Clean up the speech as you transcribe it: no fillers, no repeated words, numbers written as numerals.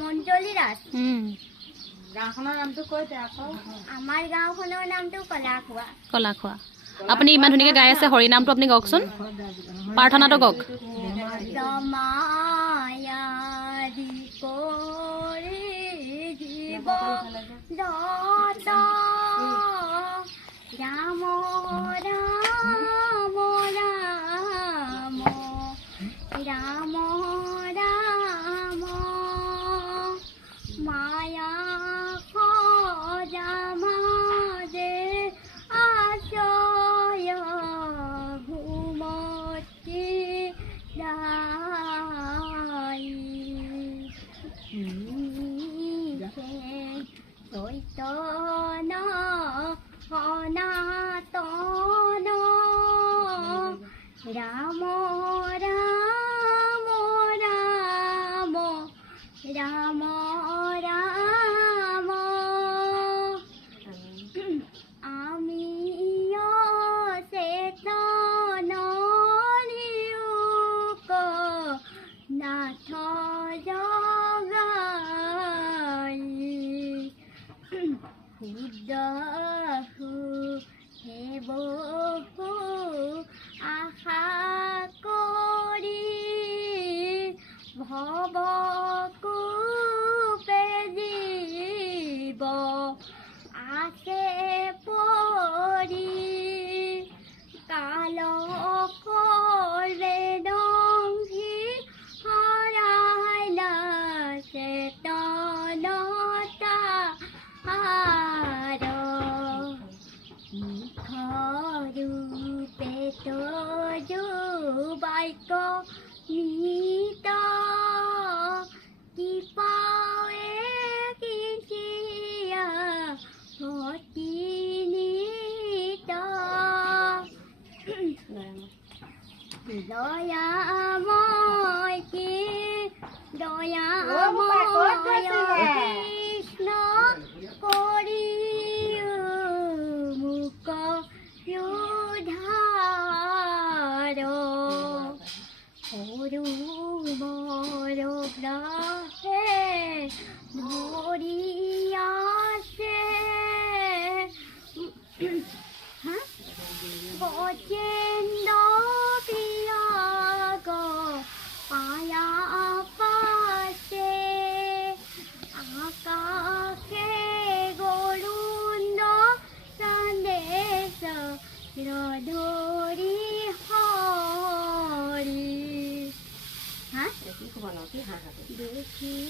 মঞ্জলি দাস। গাঁওখনৰ নামটো কৈ দে আকৌ। আমাৰ গাঁওখনৰ নামটো কলাখোৱা। কলাখোৱা। আপুনি ইমান ধুনীয়াকৈ গাই আছে, হৰি নামটো আপুনি কওকচোন, প্ৰাৰ্থনাটো কওক। ৰমায়াদি কৰি জীৱ দত ৰাম ৰাম ৰাম ৰাম ৰাম মায়া খজামাদে আশ্ৰয় ঘুমতি দাই চৈতন্য সনাতন ৰাম ৰাম ৰাম ৰাম ৰাম আমি চেতন নিয়োগ নাথ জগাই বহু আশা কৰি ভৱ কোপে জীৱ আছে পৰি কাল বেদংঘি হৰাইলা চেতনতা ৰূপে তজু বাইক নিত কৃপাৱে কিঞ্চিয়া অতি নিত দয়াময় কি দয়াময় কৃষ্ণ কৰি মুক উদ্ধাৰ সৰু বৰ গ্ৰহে ধৰি আছে বজে